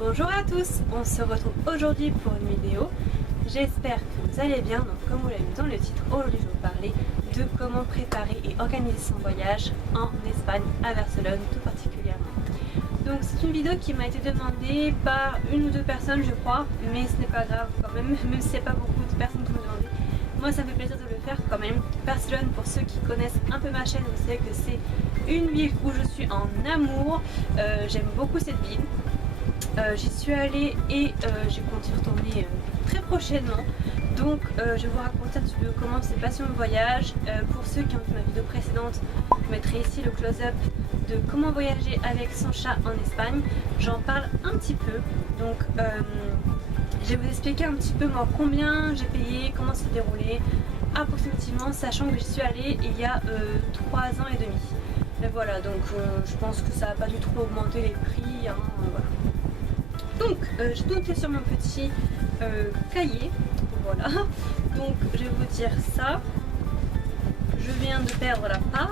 Bonjour à tous, on se retrouve aujourd'hui pour une vidéo. J'espère que vous allez bien. Donc, comme vous l'avez vu dans le titre, aujourd'hui je vais vous parler de comment préparer et organiser son voyage en Espagne, à Barcelone tout particulièrement. Donc c'est une vidéo qui m'a été demandée par une ou deux personnes je crois, mais ce n'est pas grave quand même, même s'il n'y a pas beaucoup de personnes qui me demandaient. Moi ça me fait plaisir de le faire quand même. Barcelone, pour ceux qui connaissent un peu ma chaîne, vous savez que c'est une ville où je suis en amour. J'aime beaucoup cette ville. J'y suis allée et j'ai compte y retourner très prochainement. Donc je vais vous raconter un petit peu comment s'est passé mon voyage. Pour ceux qui ont vu ma vidéo précédente, je mettrai ici le close-up de comment voyager avec son chat en Espagne. J'en parle un petit peu. Donc je vais vous expliquer un petit peu moi combien j'ai payé, comment ça s'est déroulé approximativement, sachant que j'y suis allée il y a 3 ans et demi. Mais voilà, donc je pense que ça n'a pas du tout augmenté les prix, hein, voilà. Donc j'ai tout noté sur mon petit cahier, voilà. Donc je vais vous dire ça. Je viens de perdre la page.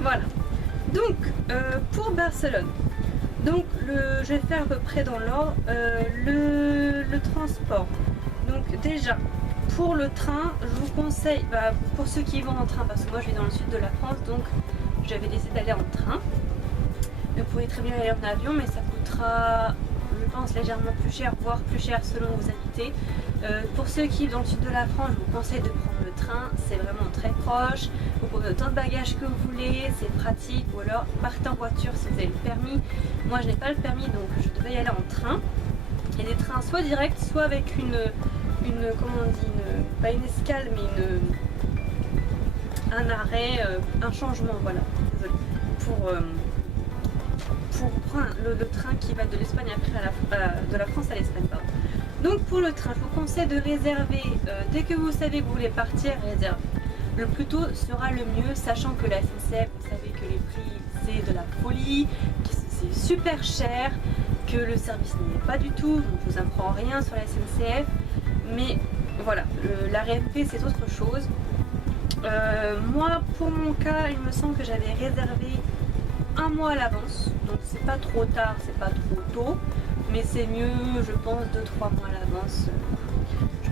Voilà. Donc pour Barcelone, donc je vais faire à peu près dans l'ordre le transport. Donc déjà pour le train, je vous conseille, pour ceux qui vont en train, parce que moi je vais dans le sud de la France, donc j'avais décidé d'aller en train. Vous pouvez très bien aller en avion, mais ça coûtera, je pense, légèrement plus cher, voire plus cher selon où vous habitez. Pour ceux qui vivent dans le sud de la France, je vous conseille de prendre le train, c'est vraiment très proche. Vous pouvez autant de bagages que vous voulez, c'est pratique. Ou alors partez en voiture si vous avez le permis. Moi je n'ai pas le permis, donc je devais y aller en train. Il y a des trains soit directs, soit avec comment on dit, pas une escale, mais un arrêt, un changement, voilà, désolé, pour prendre le train qui va de l'Espagne après de la France à l'Espagne, pardon. Donc pour le train, je vous conseille de réserver dès que vous savez que vous voulez partir, réservez. Le plus tôt sera le mieux, sachant que la SNCF, vous savez que les prix c'est de la folie, que c'est super cher, que le service n'y est pas du tout, donc je vous apprends rien sur la SNCF, mais voilà, la réalité c'est autre chose. Moi pour mon cas, il me semble que j'avais réservé un mois à l'avance, donc c'est pas trop tard, c'est pas trop tôt, mais c'est mieux je pense 2-3 mois à l'avance.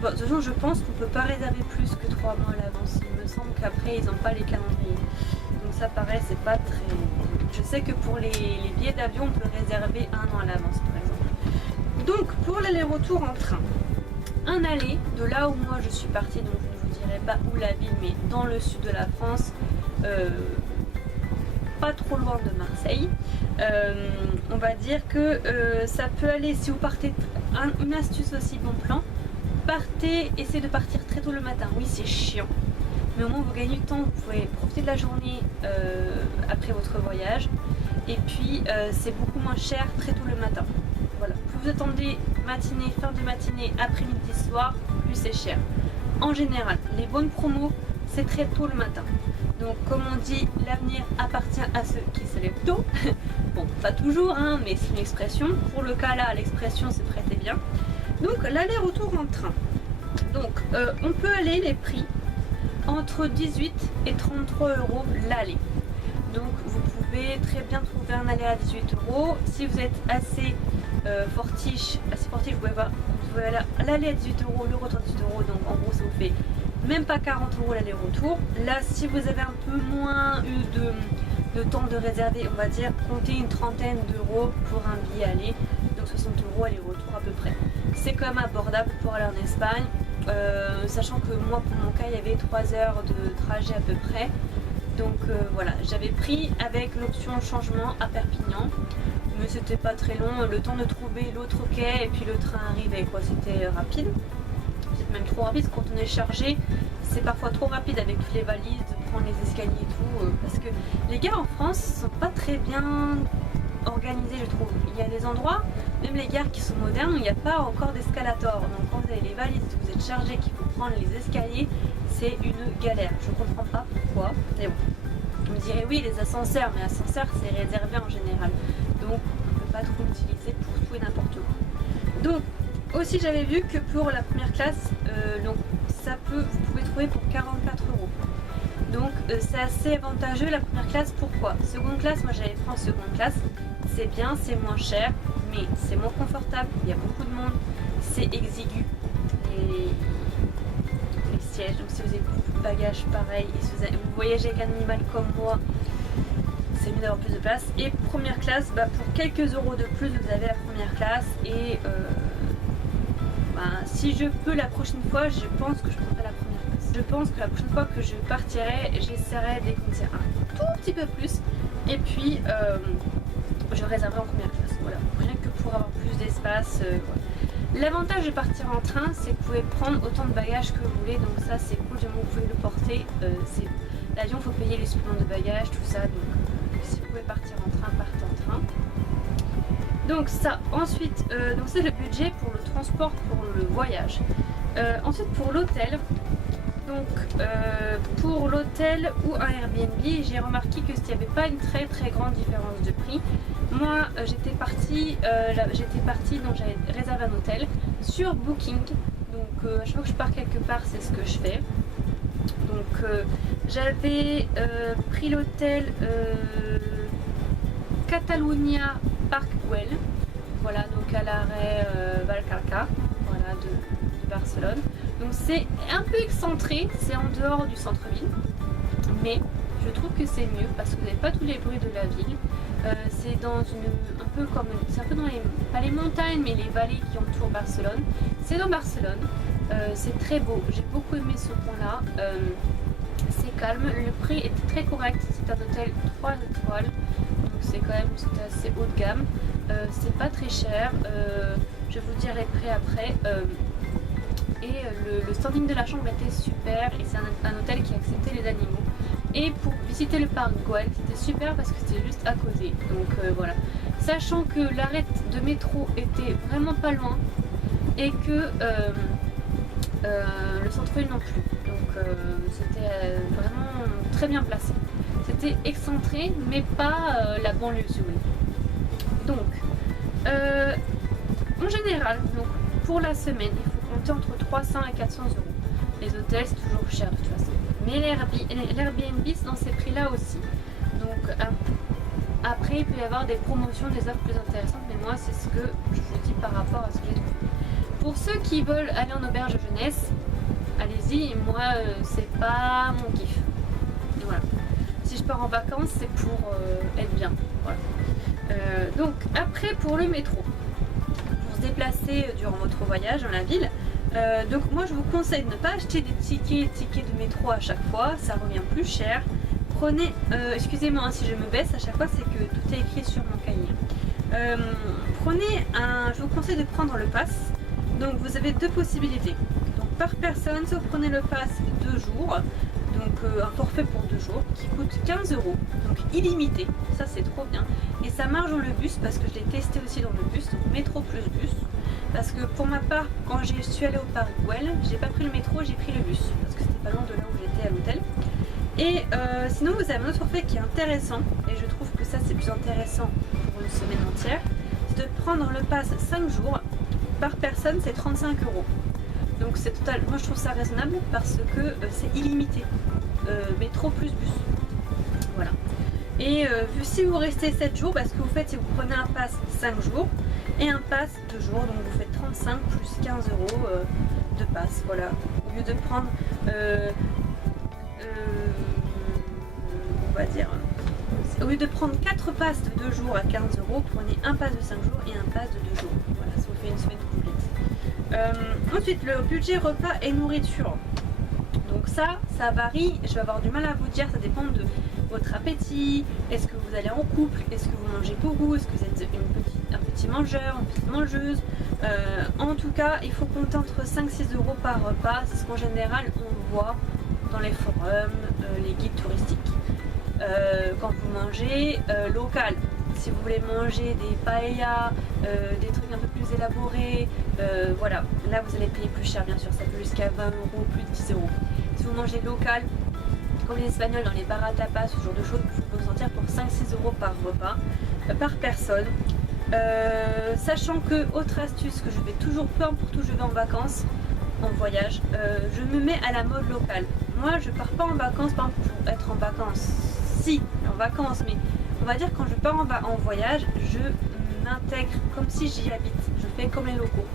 De toute façon je pense qu'on peut pas réserver plus que 3 mois à l'avance, il me semble qu'après ils n'ont pas les calendriers, donc ça paraît c'est pas très... Je sais que pour les billets d'avion on peut réserver un an à l'avance par exemple. Donc pour l'aller-retour en train, un aller de là où moi je suis partie, donc je ne vous dirai pas où la ville, mais dans le sud de la France, pas trop loin de Marseille. On va dire que ça peut aller, si vous partez, une astuce aussi, bon plan, essayez de partir très tôt le matin. Oui c'est chiant, mais au moins vous gagnez du temps, vous pouvez profiter de la journée après votre voyage, et puis c'est beaucoup moins cher très tôt le matin. Voilà, plus vous attendez matinée, fin de matinée, après-midi, soir, plus c'est cher. En général, les bonnes promos, c'est très tôt le matin. Donc comme on dit, l'avenir appartient à ceux qui se lèvent tôt. Bon, pas toujours, hein, mais c'est une expression. Pour le cas là, l'expression se prêtait bien. Donc l'aller-retour en train. Donc on peut aller les prix entre 18 et 33 € l'aller. Donc vous pouvez très bien trouver un aller à 18 €. Si vous êtes assez fortiche, vous pouvez aller l'aller à 18 €, le retour à 18 €. Donc en gros ça vous fait même pas 40 € l'aller-retour. Là si vous avez un peu moins eu de temps de réserver, on va dire comptez une trentaine d'euros pour un billet aller, donc 60 € aller-retour à peu près. C'est quand même abordable pour aller en Espagne, sachant que moi pour mon cas il y avait 3 heures de trajet à peu près. Donc voilà, j'avais pris avec l'option changement à Perpignan, mais c'était pas très long, le temps de trouver l'autre quai et puis le train arrivait quoi, c'était rapide. C'est même trop rapide, quand on est chargé, c'est parfois trop rapide avec toutes les valises, de prendre les escaliers et tout, parce que les gares en France sont pas très bien organisées je trouve. Il y a des endroits, même les gares qui sont modernes, où il n'y a pas encore d'escalator, donc quand vous avez les valises, vous êtes chargé, qu'il faut prendre les escaliers, c'est une galère. Je comprends pas pourquoi, mais bon. On me dirait oui les ascenseurs, mais ascenseur c'est réservé en général, donc on ne peut pas trop l'utiliser pour tout et n'importe quoi. Donc aussi j'avais vu que pour la première classe, donc vous pouvez trouver pour 44 €. Donc c'est assez avantageux la première classe. Pourquoi? Seconde classe, moi j'avais pris en seconde classe, c'est bien, c'est moins cher, mais c'est moins confortable, il y a beaucoup de monde, c'est exigu, les sièges, donc si vous avez beaucoup de bagages pareil, et si vous voyagez avec un animal comme moi, c'est mieux d'avoir plus de place. Et première classe, pour quelques euros de plus, vous avez la première classe. Et si je peux la prochaine fois, je pense que je prendrai la première classe. Je pense que la prochaine fois que je partirai, j'essaierai d'économiser un tout petit peu plus. Et puis, je réserverai en première classe. Voilà, rien que pour avoir plus d'espace. L'avantage de partir en train, c'est que vous pouvez prendre autant de bagages que vous voulez. Donc ça, c'est cool, vous pouvez le porter. L'avion, il faut payer les suppléments de bagages, tout ça. Donc, si vous pouvez partir en train, partez en train. Donc ça, ensuite, donc c'est le budget pour le transport, pour le voyage. Ensuite pour l'hôtel, donc pour l'hôtel ou un Airbnb, j'ai remarqué que s'il n'y avait pas une très grande différence de prix, moi j'étais partie, donc j'avais réservé un hôtel sur Booking. Donc à chaque fois que je pars quelque part, c'est ce que je fais. Donc j'avais pris l'hôtel Catalunya Park Güell, voilà, donc à l'arrêt Vallcarca, voilà, de Barcelone. Donc c'est un peu excentré, c'est en dehors du centre-ville, mais je trouve que c'est mieux parce que vous n'avez pas tous les bruits de la ville. C'est dans c'est un peu dans pas les montagnes, mais les vallées qui entourent Barcelone. C'est dans Barcelone, c'est très beau, j'ai beaucoup aimé ce point-là. C'est calme, le prix était très correct, c'est un hôtel 3 étoiles, donc c'est assez haut de gamme, c'est pas très cher, je vous dirai le prix après, et le standing de la chambre était super, et c'est un hôtel qui acceptait les animaux, et pour visiter le parc Güell, c'était super parce que c'était juste à côté, donc voilà, sachant que l'arrêt de métro était vraiment pas loin, et que le centre-ville non plus. Donc c'était vraiment très bien placé. C'était excentré, mais pas la banlieue si vous voulez. Donc, en général, donc, pour la semaine, il faut compter entre 300 et 400 euros. Les hôtels, c'est toujours cher de toute façon. Mais l'Airbnb, c'est dans ces prix-là aussi. Donc, après, il peut y avoir des promotions, des offres plus intéressantes, mais moi, c'est ce que je vous dis par rapport à ce que j'ai trouvé. Pour ceux qui veulent aller en auberge de jeunesse, allez-y, moi c'est pas mon kiff. Voilà. Si je pars en vacances, c'est pour être bien. Voilà. Donc après pour le métro, pour se déplacer durant votre voyage dans la ville, donc moi je vous conseille de ne pas acheter des tickets de métro à chaque fois, ça revient plus cher. Prenez, excusez-moi hein, si je me baisse à chaque fois, c'est que tout est écrit sur mon cahier. Je vous conseille de prendre le pass. Donc vous avez deux possibilités. Donc par personne, soit vous prenez le pass 2 jours, donc un forfait pour 2 jours qui coûte 15 euros, donc illimité, ça c'est trop bien. Et ça marche dans le bus parce que je l'ai testé aussi dans le bus, donc métro plus bus. Parce que pour ma part, quand je suis allée au parc Güell, j'ai pas pris le métro, j'ai pris le bus parce que c'était pas loin de là où j'étais à l'hôtel. Et sinon vous avez un autre forfait qui est intéressant, et je trouve que ça c'est plus intéressant pour une semaine entière, c'est de prendre le pass 5 jours. Par personne, c'est 35 euros. Donc c'est total. Moi je trouve ça raisonnable parce que c'est illimité. Métro plus bus. Voilà. Et si vous restez 7 jours, ce que vous faites, c'est que vous prenez un pass 5 jours et un pass 2 jours. Donc vous faites 35 plus 15 euros de pass. Voilà. Au lieu de prendre, on va dire, au lieu de prendre 4 passes de 2 jours à 15 euros, prenez un pass de 5 jours et un pass de 2 jours. Voilà, ça vous fait une semaine complète. Ensuite, le budget repas et nourriture. Donc ça varie. Je vais avoir du mal à vous dire, ça dépend de votre appétit. Est-ce que vous allez en couple? Est-ce que vous mangez pour vous? Est-ce que vous êtes un petit mangeur, une petite mangeuse? En tout cas, il faut compter entre 5-6 euros par repas. C'est ce qu'en général on voit dans les forums, les guides touristiques. Quand vous mangez local, si vous voulez manger des paellas, des trucs un peu plus élaborés, voilà, là vous allez payer plus cher bien sûr, ça peut jusqu'à 20 euros, plus de 10 euros. Si vous mangez local, comme les Espagnols dans les bars à tapas, ce genre de choses, vous pouvez vous sortir pour 5-6 euros par repas, par personne. Sachant que, autre astuce que je fais toujours, peu importe où je vais en vacances, en voyage, je me mets à la mode locale. Moi je pars pas en vacances par exemple, pour être en si, en vacances, mais on va dire quand je pars en voyage, je m'intègre comme si j'y habite. Je fais comme les locaux.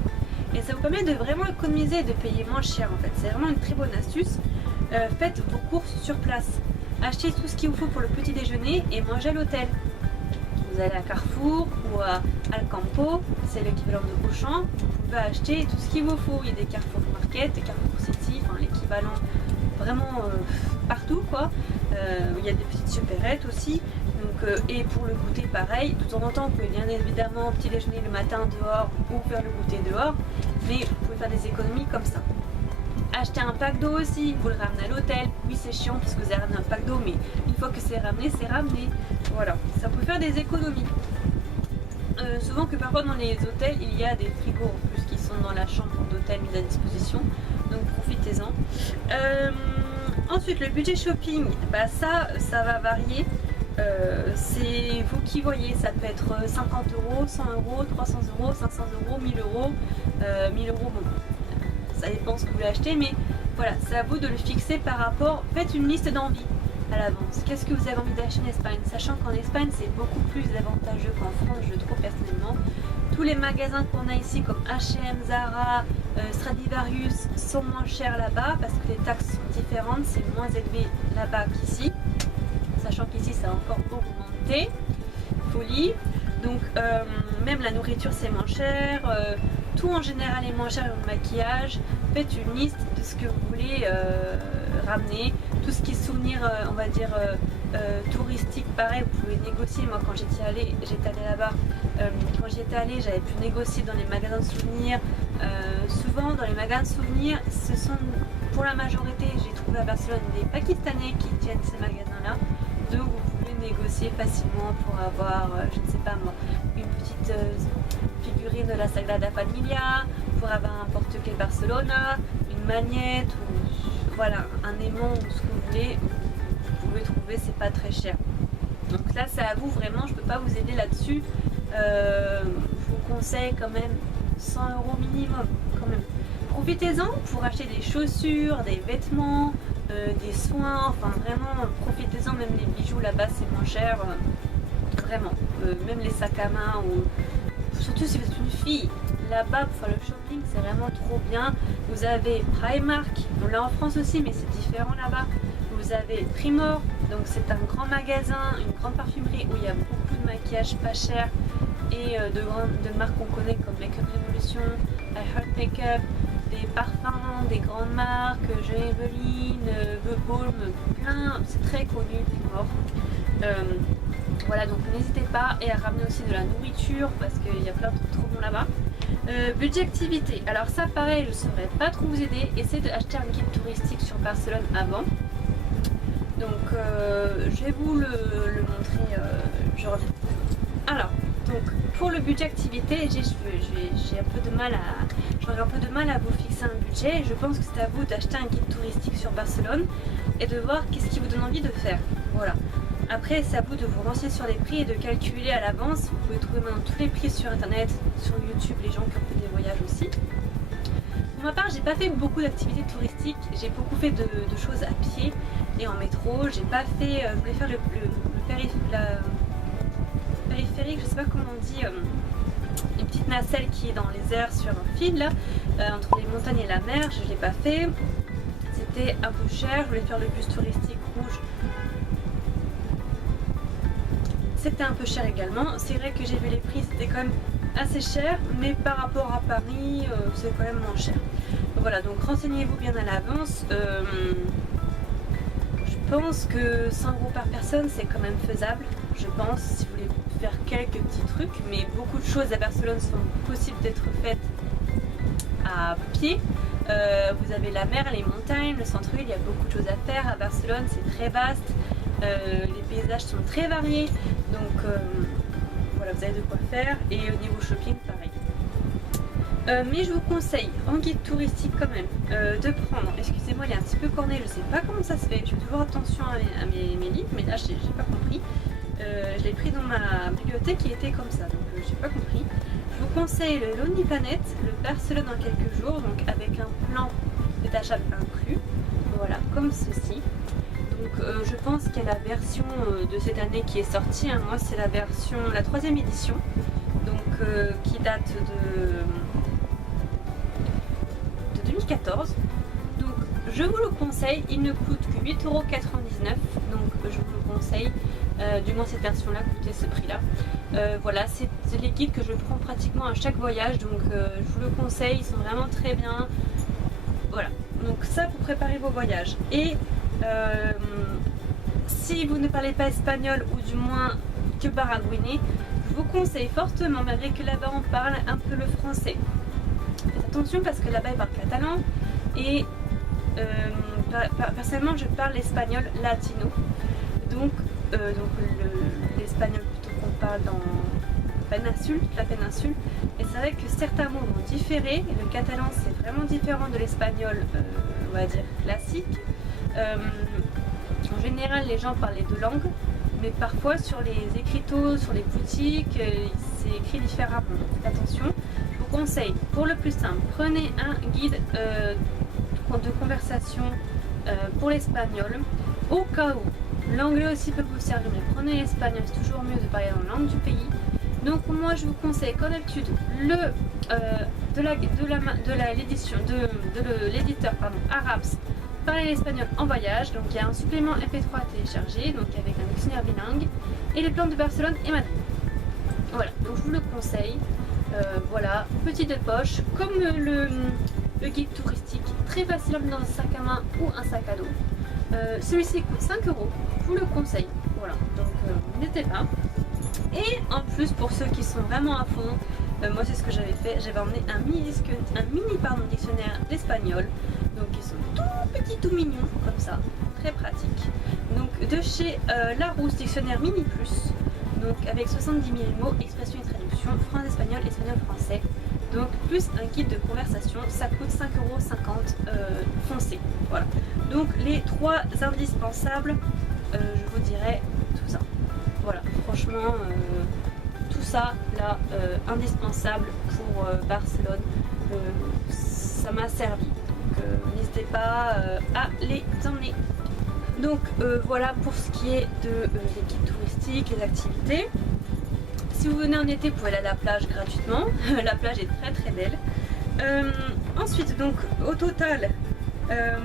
Et ça vous permet de vraiment économiser et de payer moins cher en fait. C'est vraiment une très bonne astuce. Faites vos courses sur place. Achetez tout ce qu'il vous faut pour le petit déjeuner et mangez à l'hôtel. Vous allez à Carrefour ou à Alcampo, c'est l'équivalent de Auchan. Vous pouvez acheter tout ce qu'il vous faut. Il y a des Carrefour Market, des Carrefour City, enfin l'équivalent vraiment partout quoi. Il y a des petites supérettes aussi. Donc, et pour le goûter pareil, de temps en temps vous pouvez bien évidemment petit déjeuner le matin dehors ou faire le goûter dehors, mais vous pouvez faire des économies comme ça. Acheter un pack d'eau aussi, vous le ramenez à l'hôtel. Oui c'est chiant parce que vous avez ramené un pack d'eau, mais une fois que c'est ramené, c'est ramené. Voilà, ça peut faire des économies. Souvent que parfois dans les hôtels il y a des frigos en plus qui sont dans la chambre d'hôtel mise à disposition, donc profitez-en. Ensuite le budget shopping, bah ça va varier. C'est vous qui voyez, ça peut être 50 euros, 100 euros, 300 euros, 500 euros, 1000 euros, 1000 euros, bon, ça dépend ce que vous voulez acheter, mais voilà, c'est à vous de le fixer par rapport, faites une liste d'envie à l'avance. Qu'est-ce que vous avez envie d'acheter en Espagne, sachant qu'en Espagne c'est beaucoup plus avantageux qu'en France, je trouve personnellement. Tous les magasins qu'on a ici comme H&M, Zara, Stradivarius sont moins chers là-bas parce que les taxes sont différentes, c'est moins élevé là-bas qu'ici. Sachant qu'ici ça a encore augmenté, folie. Donc même la nourriture c'est moins cher, tout en général est moins cher, le maquillage. Faites une liste de ce que vous voulez ramener, tout ce qui est souvenirs, on va dire touristique, pareil, vous pouvez négocier. Moi quand j'étais allée là-bas, quand j'y étais allée, j'avais pu négocier dans les magasins de souvenirs. Souvent dans les magasins de souvenirs, ce sont pour la majorité, j'ai trouvé à Barcelone des Pakistanais qui tiennent ces magasins-là. Donc vous pouvez négocier facilement pour avoir, je ne sais pas moi, une petite figurine de la Sagrada Familia, pour avoir un porte-clés Barcelona, une magnette, ou voilà, un aimant ou ce que vous voulez, vous pouvez trouver, c'est pas très cher. Donc là c'est à vous vraiment, je peux pas vous aider là-dessus. Je vous conseille quand même 100 euros minimum quand même. Profitez-en pour acheter des chaussures, des vêtements, des soins, enfin vraiment profitez-en. Même les bijoux là-bas c'est moins cher, vraiment. Même les sacs à main, ou surtout si vous êtes une fille, là-bas pour faire le shopping c'est vraiment trop bien. Vous avez Primark, on l'a en France aussi mais c'est différent là-bas. Vous avez Primor, donc c'est un grand magasin, une grande parfumerie où il y a beaucoup de maquillage pas cher et de marques qu'on connaît comme Makeup Revolution, I Heart Makeup, des parfums, des grandes marques, Eveline, The Balm, plein, c'est très connu, Primor. Voilà, donc n'hésitez pas, et à ramener aussi de la nourriture parce qu'il y a plein de trucs trop bons là-bas. Budget activité, alors ça pareil, je ne saurais pas trop vous aider. Essayez d'acheter un guide touristique sur Barcelone avant. Donc je vais vous le montrer, je reviens. Alors, donc pour le budget activité, j'ai un peu de mal j'aurais un peu de mal à vous fixer un budget. Je pense que c'est à vous d'acheter un guide touristique sur Barcelone et de voir qu'est-ce qui vous donne envie de faire. Voilà. Après, c'est à vous de vous renseigner sur les prix et de calculer à l'avance. Vous pouvez trouver maintenant tous les prix sur internet, sur YouTube, les gens qui ont fait des voyages aussi. Pour ma part, j'ai pas fait beaucoup d'activités touristiques. J'ai beaucoup fait de choses à pied et en métro. J'ai pas fait. Je voulais faire le périphérique, je sais pas comment on dit, une petite nacelle qui est dans les airs sur un fil là, entre les montagnes et la mer. Je l'ai pas fait. C'était un peu cher. Je voulais faire le bus touristique rouge. C'était un peu cher également. C'est vrai que j'ai vu les prix, c'était quand même assez cher, mais par rapport à Paris, c'est quand même moins cher. Voilà, donc renseignez-vous bien à l'avance. Je pense que 100 euros par personne, c'est quand même faisable. Je pense, si vous voulez faire quelques petits trucs, mais beaucoup de choses à Barcelone sont possibles d'être faites à pied. Vous avez la mer, les montagnes, le centre-ville, il y a beaucoup de choses à faire. À Barcelone, c'est très vaste. Les paysages sont très variés, donc voilà, vous avez de quoi faire. Et au niveau shopping, pareil. Mais je vous conseille, en guide touristique quand même, de prendre, excusez-moi, il est un petit peu corné, je sais pas comment ça se fait, je fais toujours attention à mes livres, mais là j'ai pas compris. Je l'ai pris dans ma bibliothèque qui était comme ça, donc j'ai pas compris. Je vous conseille le Lonely Planet, le Barcelone en quelques jours, donc avec un plan détachable inclus, voilà, comme ceci. Donc Donc je pense qu'il y a la version de cette année qui est sortie, hein. Moi c'est la version, la 3e édition, donc qui date de 2014. Donc je vous le conseille, il ne coûte que 8,99 €, donc je vous le conseille, du moins cette version là coûtait ce prix là. Voilà, c'est les guides que je prends pratiquement à chaque voyage, donc je vous le conseille, ils sont vraiment très bien. Voilà, donc ça pour préparer vos voyages. Et si vous ne parlez pas espagnol ou du moins que baragouinais, je vous conseille fortement, malgré que là-bas on parle un peu le français. Faites attention parce que là-bas ils parlent catalan et personnellement je parle l'espagnol latino, donc l'espagnol plutôt qu'on parle dans la péninsule, et c'est vrai que certains mots vont différer. Le catalan c'est vraiment différent de l'espagnol, on va dire classique. En général les gens parlent les deux langues, mais parfois sur les écriteaux, sur les boutiques, c'est écrit différemment. Faites attention. Je vous conseille, pour le plus simple, prenez un guide de conversation pour l'espagnol, au cas où. L'anglais aussi peut vous servir, mais prenez l'espagnol, c'est toujours mieux de parler dans la langue du pays. Donc moi je vous conseille comme d'habitude l'éditeur Arabs, parler l'espagnol en voyage. Donc il y a un supplément MP3 à télécharger, donc avec un dictionnaire bilingue, et les plans de Barcelone et Madrid. Voilà, donc je vous le conseille. Voilà, petit de poche, comme le guide touristique, très facile à mettre dans un sac à main ou un sac à dos. Celui-ci coûte 5 €, je vous le conseille. Voilà, donc n'hésitez pas. Et en plus, pour ceux qui sont vraiment à fond, moi c'est ce que j'avais fait, j'avais emmené un mini dictionnaire d'espagnol, donc ils sont tout petits, tout mignons, comme ça, très pratique. Donc de chez Larousse, dictionnaire mini plus, donc avec 70 000 mots, expressions et traductions, français-espagnol, espagnol-français, donc plus un guide de conversation, ça coûte 5,50 € foncé. Voilà, donc les 3 indispensables, je vous dirais tout ça. Voilà, franchement, tout ça là, indispensable pour Barcelone, ça m'a servi. Donc n'hésitez pas à les emmener. Donc voilà pour ce qui est de les guides touristiques, les activités. Si vous venez en été, vous pouvez aller à la plage gratuitement. La plage est très très belle. Ensuite, donc au total,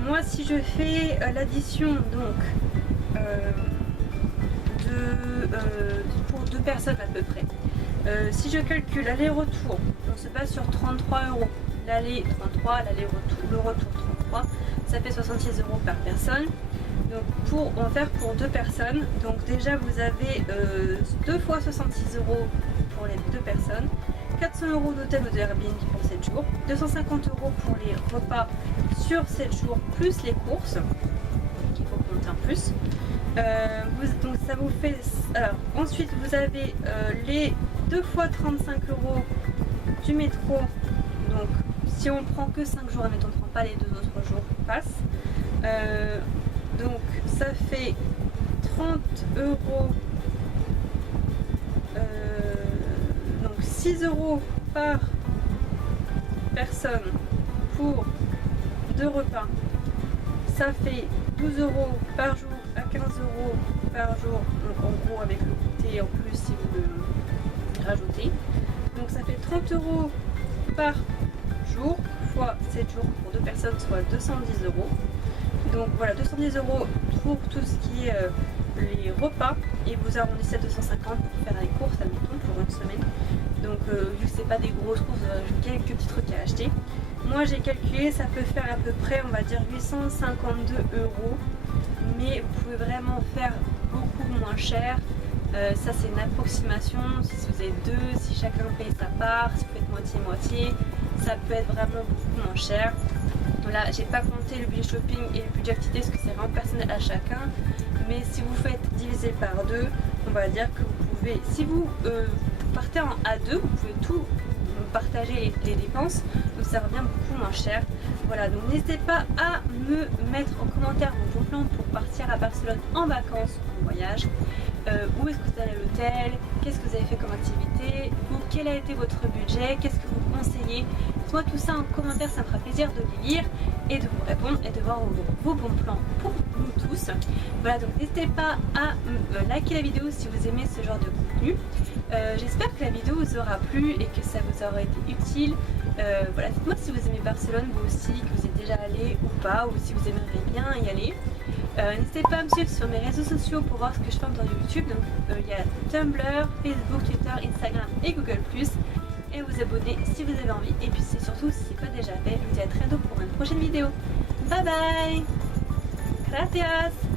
moi si je fais l'addition donc pour 2 personnes à peu près, si je calcule aller-retour, on se base sur 33 €. L'aller 33, le retour 33, ça fait 66 € par personne. Donc on va faire pour 2 personnes. Donc déjà vous avez 2 fois 66 € pour les 2 personnes, 400 € d'hôtel ou de Airbnb pour 7 jours, 250 € pour les repas sur 7 jours plus les courses qu'il faut compter en plus. Donc ça vous fait. Alors ensuite vous avez les 2 fois 35 € du métro. Donc si on prend que 5 jours, admettons, on ne prend pas les 2 autres jours, passe. Donc ça fait 30 €. Donc 6 € par personne pour 2 repas. Ça fait 12 € par jour à 15 € par jour. Donc en gros avec le goûter en plus si vous le rajoutez. Donc ça fait 30 € par jour fois 7 jours pour 2 personnes, soit 210 €. Donc voilà, 210 € pour tout ce qui est les repas, et vous arrondissez à 250 pour faire les courses, admettons, pour une semaine. Donc vu que c'est pas des grosses courses, j'ai quelques petits trucs à acheter. Moi j'ai calculé, ça peut faire à peu près, on va dire 852 €, mais vous pouvez vraiment faire beaucoup moins cher. Ça c'est une approximation, si vous êtes 2, si chacun paye sa part, si vous faites moitié-moitié, ça peut être vraiment beaucoup moins cher. Voilà, j'ai pas compté le budget shopping et le budget activité parce que c'est vraiment personnel à chacun, mais si vous faites diviser par 2, on va dire que vous pouvez, si vous partez en A2, vous pouvez tout partager les dépenses, donc ça revient beaucoup moins cher. Voilà, donc n'hésitez pas à me mettre en commentaire vos plans pour partir à Barcelone en vacances ou en voyage. Où est-ce que vous allez à l'hôtel, qu'est-ce que vous avez fait comme activité, quel a été votre budget, qu'est-ce que vous conseillez. Dites-moi tout ça en commentaire, ça me fera plaisir de les lire et de vous répondre et de voir vos bons plans pour nous tous. Voilà, donc n'hésitez pas à liker la vidéo si vous aimez ce genre de contenu. J'espère que la vidéo vous aura plu et que ça vous aura été utile. Voilà, dites-moi si vous aimez Barcelone vous aussi, que vous êtes déjà allé ou pas, ou si vous aimeriez bien y aller. N'hésitez pas à me suivre sur mes réseaux sociaux pour voir ce que je fais en temps de YouTube. Donc il y a Tumblr, Facebook, Twitter, Instagram et Google+. Et vous abonner si vous avez envie. Et puis c'est surtout, si ce n'est pas déjà fait, je vous dis à très bientôt pour une prochaine vidéo. Bye bye. Gracias.